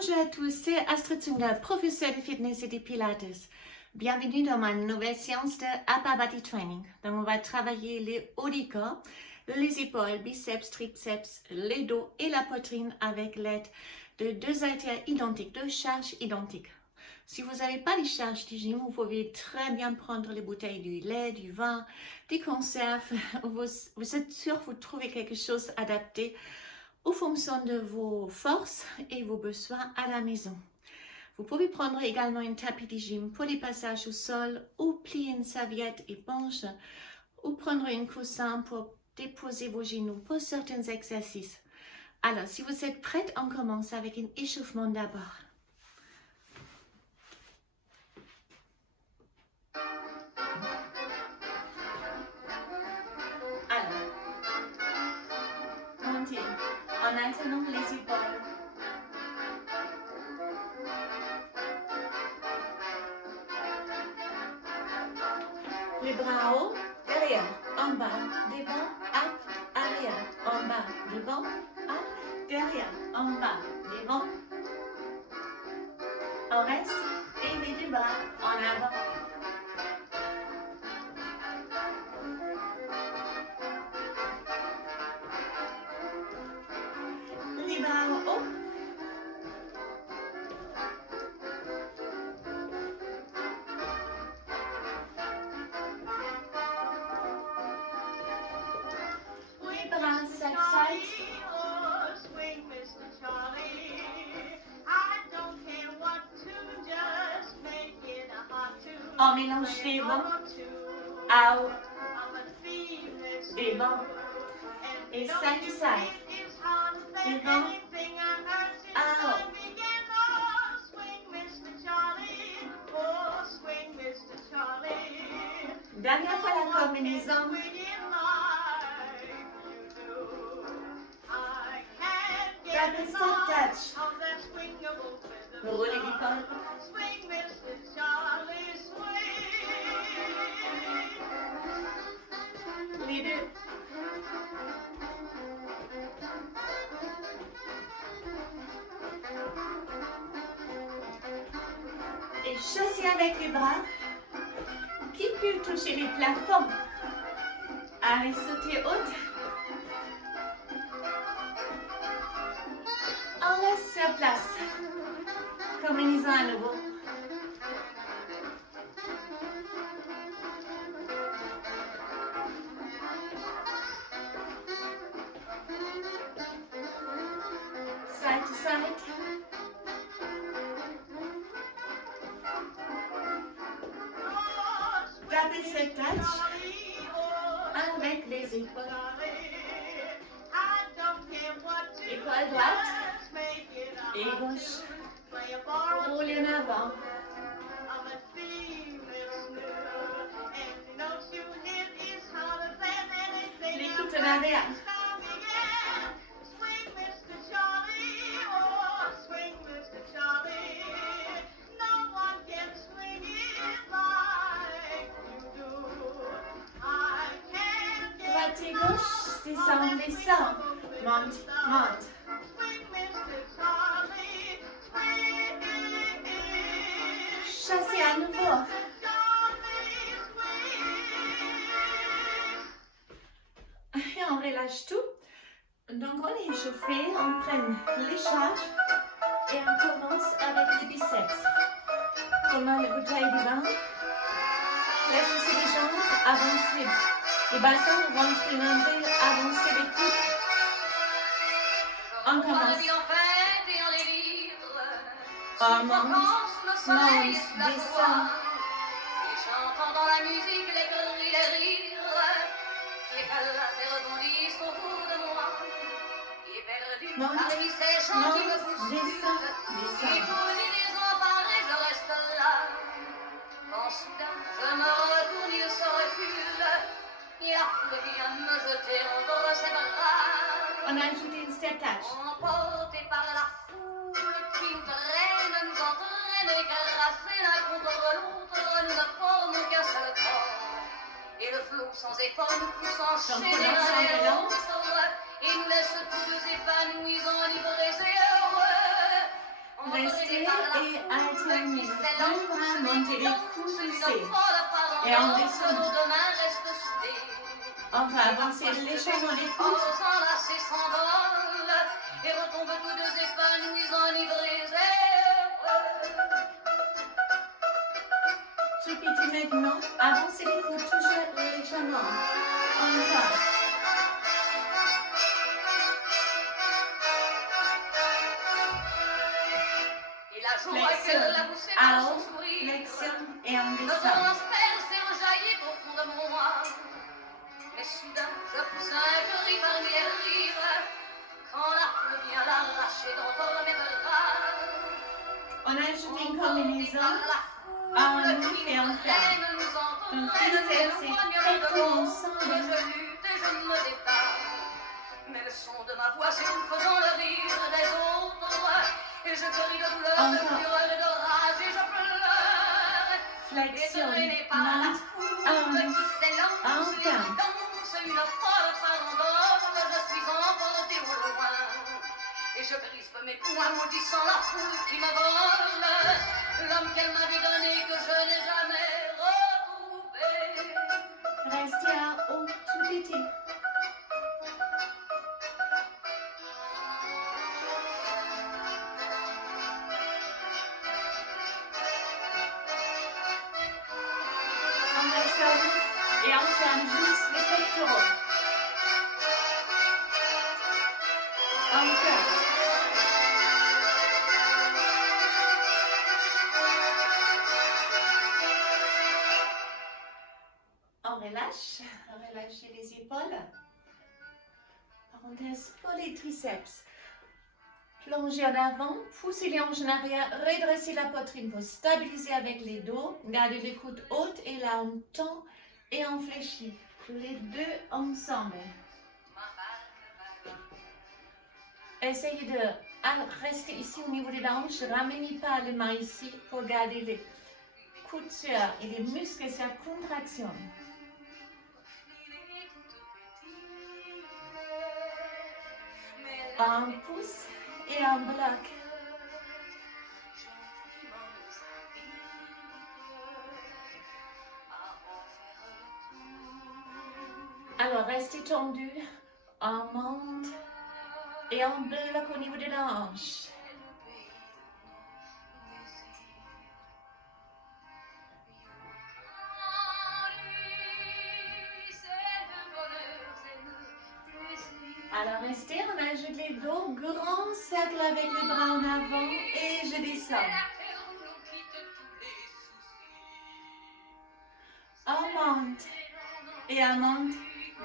Bonjour à tous, c'est Astrid Züngler, professeure de fitness et de pilates. Bienvenue dans ma nouvelle séance de Upper Body Training. Donc on va travailler les hauts du corps, les épaules, biceps, triceps, les dos et la poitrine avec l'aide de deux haltères identiques, deux charges identiques. Si vous n'avez pas les charges du gym, vous pouvez très bien prendre les bouteilles du lait, du vin, des conserves. Vous êtes sûr que vous trouvez quelque chose adapté en fonction de vos forces et vos besoins à la maison. Vous pouvez prendre également un tapis de gym pour les passages au sol ou plier une serviette éponge ou prendre un coussin pour déposer vos genoux pour certains exercices. Alors, si vous êtes prête, on commence avec un échauffement d'abord. Alors, montez en alternant les épaules. Les bras haut, derrière, en bas, devant, up, arrière, en bas, devant, up, derrière, en bas, devant. On reste et les deux bras en avant. Les bras en haut. Les bras side. On mélange les vents, out, devant, et side to side, devant, out. Dernière fois la combinaison. Double step touch. Roulez l'épaule. Les deux. Et chassez avec les bras qui peut toucher les plafonds. Allez, sautez haute. On reste sur place. Combinaison à nouveau. Side to side. Double step touch avec les épaules. Épaule droite et gauche. Roulez en avant. Les coudes en arrière. Droite et gauche, descend, descend, monte, monte. Chassez à nouveau. Et on relâche tout. Donc on est échauffé, on prend les charges et on commence avec les biceps. Prenons la bouteille du vin. Lâchez les jambes, avancez. Les bâtons, rentrez un peu, avancez les coudes. On commence. On monte, descend. Et chantant dans la musique les cris, les rires, qui éclatent et rebondissent autour de moi, qui est perdu parmi ces chants qui me bousculent, qui pour les désemparés, je reste là. Quand soudain je me retourne, il se recule, et la foule vient me jeter entre ses bras. On a ajouté une step touch. Emporté par la foule qui nous traîne, nous entraîne, écrasés l'un contre l'autre, nous ne formons qu'un seul corps. Et le flot sans effort nous pousse enchaîner l'un et l'autre, et nous laisse tous deux épanouis, enivrés et heureux. et alternez. Un bras, montez les coups poussés. Et en descendant. On va avancer légèrement les coudes. Et retombe tous deux épanouis, enivrés. Répétez maintenant. Avancez les coudes toujours légèrement. Encore. Et la joie Flexion. que la bouche À son haut, sourire. flexion et en Nos descend. asperges s'est rejailli au fond de moi. Mais soudain, je pousse un cri parmi les rires. Quand la foule vient l'arracher d'entre mes bras. On a ajouté une combinaison en ouf et en ferme. Donc, triceps et pectoraux ensemble. Je lutte et je me détale. Mais le son de ma voix s'étouffe dans le rire des autres. Et je crie de douleur, de fureur et de rage et je pleure. Flexion, Et par la monte, foule en qui ouf, s'élance en et qui ferme. danse une folle farandole. Je suis emportée au loin. Et je crispe mes poings maudissant la foule qui me vole. L'homme qu'elle m'avait donné que je n'ai jamais retrouvé. Restez à haut, tout petit. On reste à ouf et on ferme juste les pectoraux. Encore. On relâche, relâchez les épaules. Parenthèse pour les triceps. Plongez en avant, poussez les hanches en arrière, redressez la poitrine pour stabiliser avec les dos. Gardez les coudes hautes et là on tend et on fléchit. Les deux ensemble. Essayez de rester ici au niveau des hanches. Ramenez pas les mains ici pour garder les coudes et les muscles sur contraction. On pousse et on bloque. Alors, restez tendu. On monte et on bloque au niveau de la hanche. Alors, restez, on ajoute les dos, grand cercle avec les bras en avant et je descends. On monte et on monte,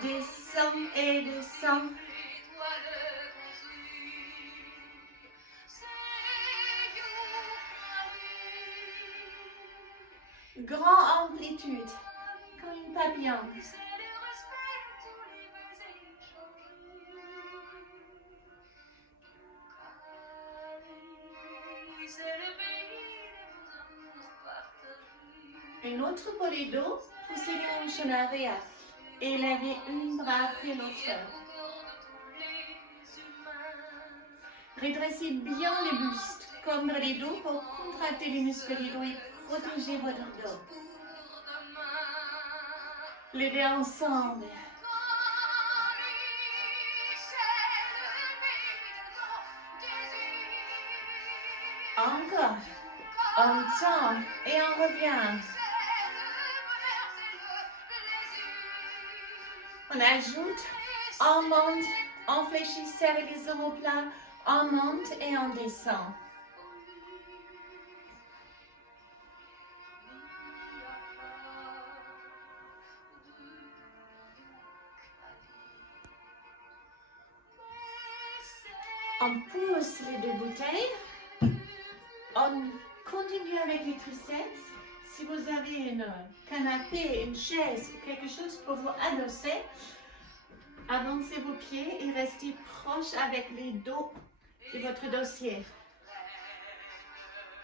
descend et descend. Grand amplitude, comme une papillon. Une autre pour les dos, poussez les hanches en arrière. Élevez un bras après l'autre. Redressez bien les bustes contre les dos pour contracter les muscles des dos et protéger votre dos. Les deux ensemble. Encore. On tend et on revient. On ajoute, on monte, on fléchit, serre les omoplates, on monte et on descend. On pousse les deux bouteilles. On continue avec les triceps. Si vous avez un canapé, une chaise, quelque chose pour vous adosser, avancez vos pieds et restez proche avec les dos de votre dossier.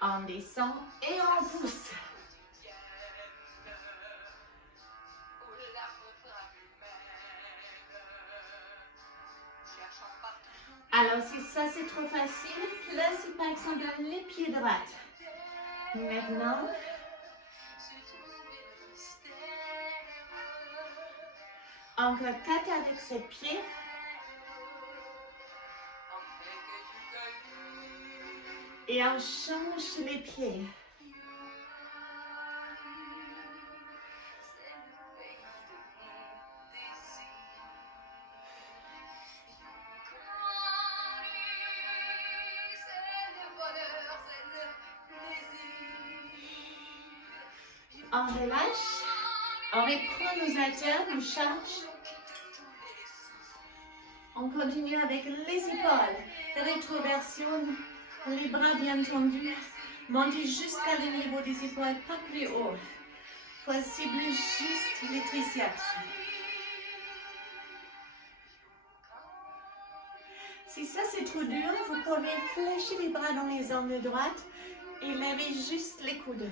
On descend et on pousse. Alors, si ça c'est trop facile, placez par exemple les pieds droits Maintenant, encore 4 avec ses pieds. Et on change les pieds. On relâche, on reprend nos haltères, on charge. On continue avec les épaules, rétroversion, les bras bien tendus. Montez jusqu'à le niveau des épaules, pas plus haut. Possible juste les triceps. Si ça c'est trop dur, vous pouvez fléchir les bras dans les angles droites et lever juste les coudes.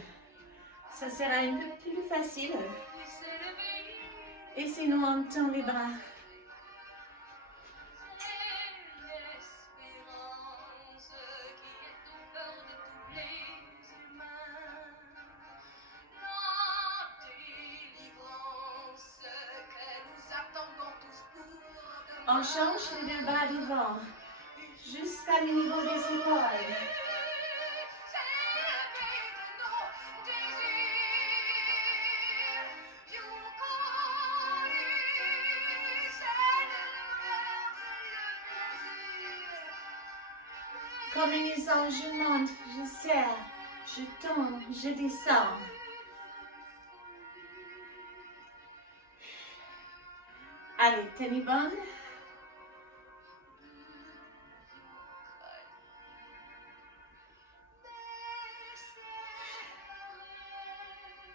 Ça sera un peu plus facile. Et sinon, on tend les bras. On change les deux bras devant, jusqu'à le niveau des épaules. Combinaison, je monte, je serre, je tends, je descends. Allez, tenez bonne.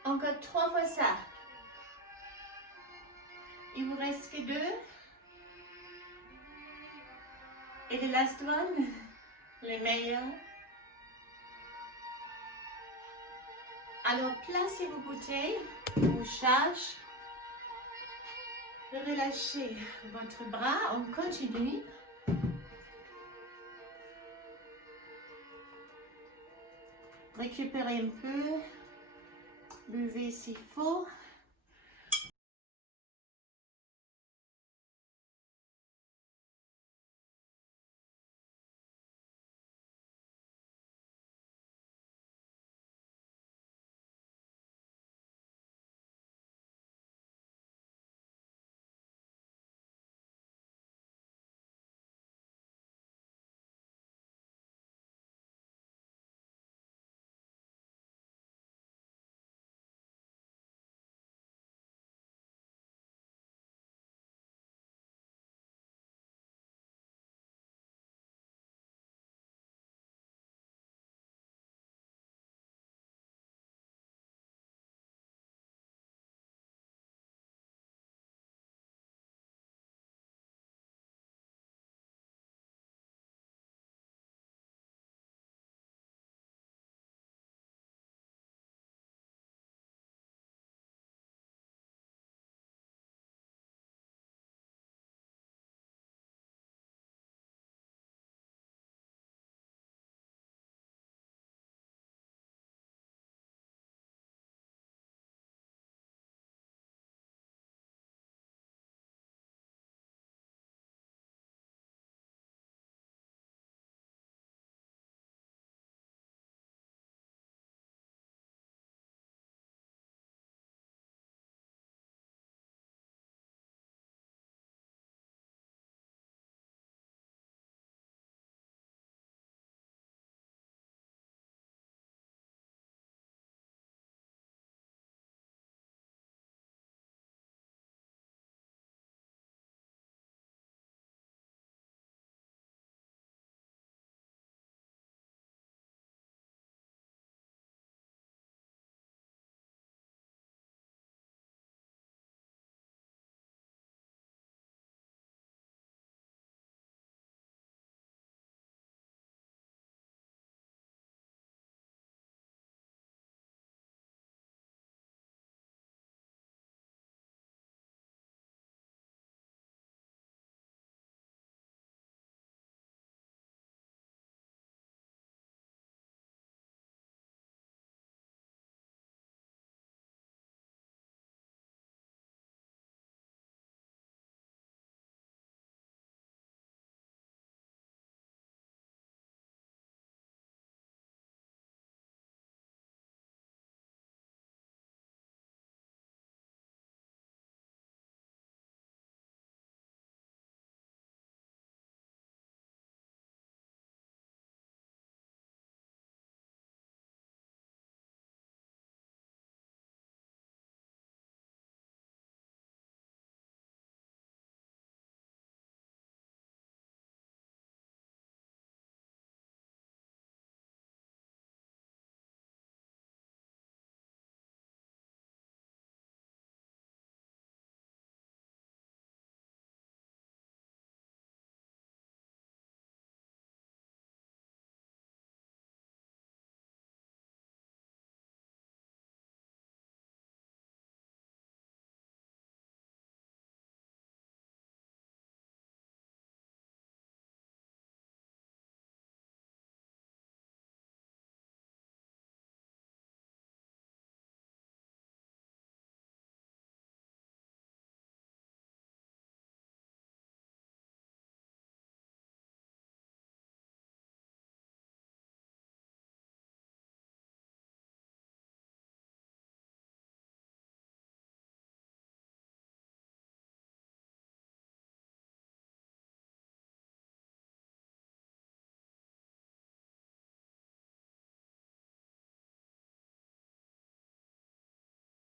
Encore 3 fois ça. Il vous reste que 2. Et le last one, les meilleurs. Alors, placez vos bouteilles, vos charges. Relâchez votre bras, on continue. Récupérez un peu, buvez s'il faut.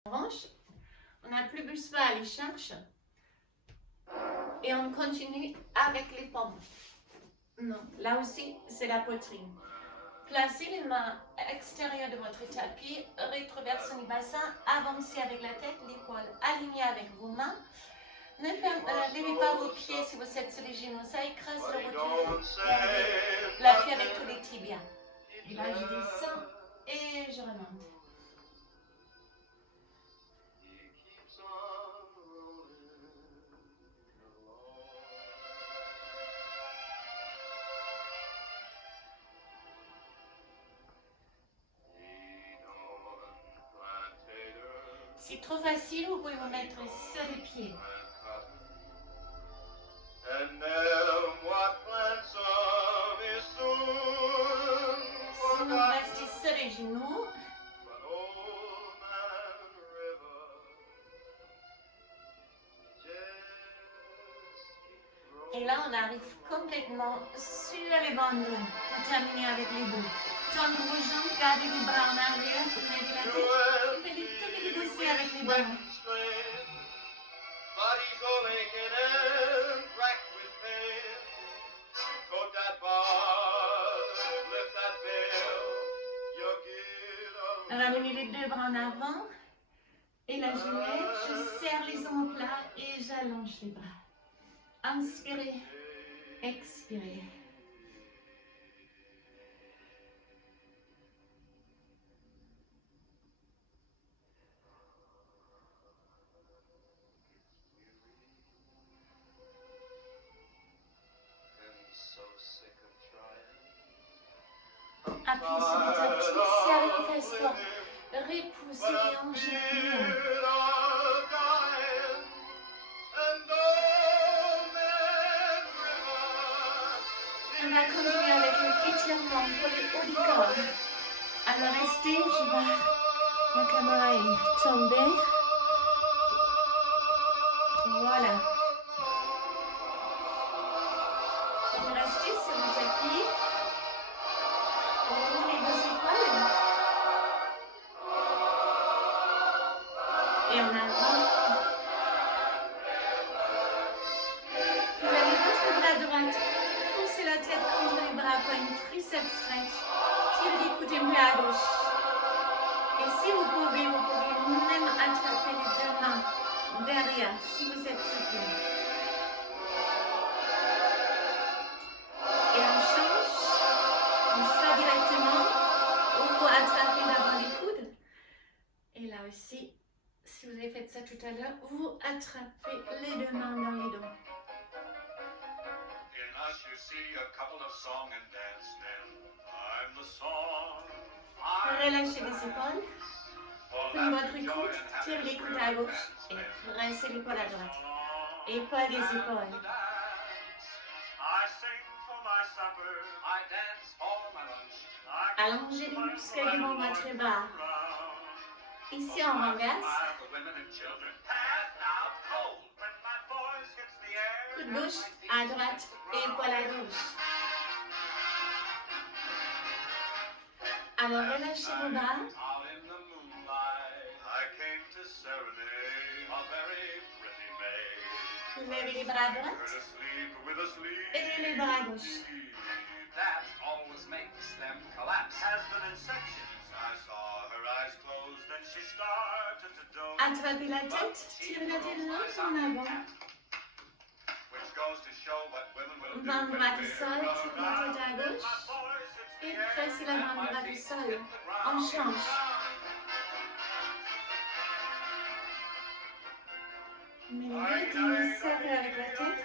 revanche, on n'a plus besoin à aller chercher. Et on continue avec les pommes. Non, là aussi, c'est la poitrine. Placez les mains extérieures de votre tapis, rétroversez le bassin, avancez avec la tête, l'épaule alignée avec vos mains. Ne levez pas vos pieds si vous êtes sur les genoux, ça écrase le retour. L'appui avec tous les tibias. Et là, je descends et je remonte. C'est trop facile, vous pouvez vous mettre sur les pieds. Sinon, restez sur les genoux. Et là, on arrive complètement sur les bandes pour terminer avec les dos. Tendre vos jambes, gardez les bras en arrière, levez la tête et faites des tout petits dossiers avec les bras. Ramenez les deux bras en avant et là je lève, je serre les omoplates et j'allonge les bras. Inspirez, expirez. Appuyez sur le tapis, serrez les fesses fortes, repoussez les hanches bien. On va continuer avec l'étirement pour les hauts du corps. Alors restez, je vois ma caméra est tombée. Voilà. Vous restez sur le tapis. Roulez vos épaules. Et en avant. Vous allez votre bras droite. Poussez la tête contre les bras pour une triceps stretch. Tirez les coudes mieux à gauche. Et si vous pouvez même attraper les deux mains derrière si vous êtes souple. Et on change. On sort directement. Ou pour attraper d'abord les coudes. Et là aussi, si vous avez fait ça tout à l'heure, vous attrapez les deux mains dans les dos. Relâchez les épaules. Prenez votre coude, tirez les coudes à gauche et pressez l'épaule à droite. Épaule des épaules. Allongez les muscles du membre très bas. Ici, on renverse. Coude gauche à droite et épaule à gauche. Alors, relâchez vos bras. Levez les bras droits et les bras gauche. Attrapez la tête, tirez la tête en avant. Main droite au sol, tirez la tête à gauche. Et pressez la main droite au sol. On change. Mettez le cercle avec la tête.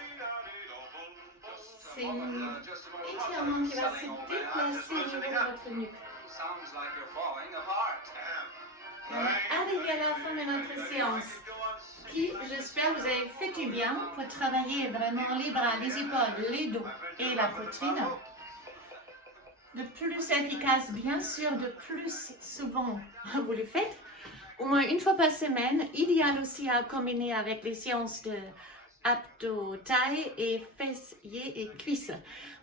C'est un étirement qui va se déplacer au niveau de votre nuque. On est arrivé à la fin de notre séance qui, j'espère, vous avez fait du bien pour travailler vraiment les bras, les épaules, les dos et la poitrine. De plus efficace, bien sûr, de plus souvent vous le faites. Au moins une fois par semaine, idéal aussi à combiner avec les séances de abdos, taille et fessiers et cuisses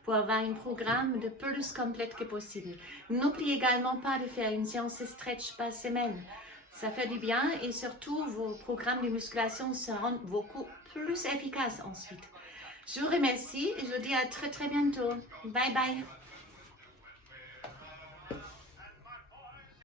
pour avoir un programme de plus complète que possible. N'oubliez également pas de faire une séance de stretch par semaine. Ça fait du bien et surtout vos programmes de musculation seront beaucoup plus efficaces ensuite. Je vous remercie et je vous dis à très très bientôt. Bye bye.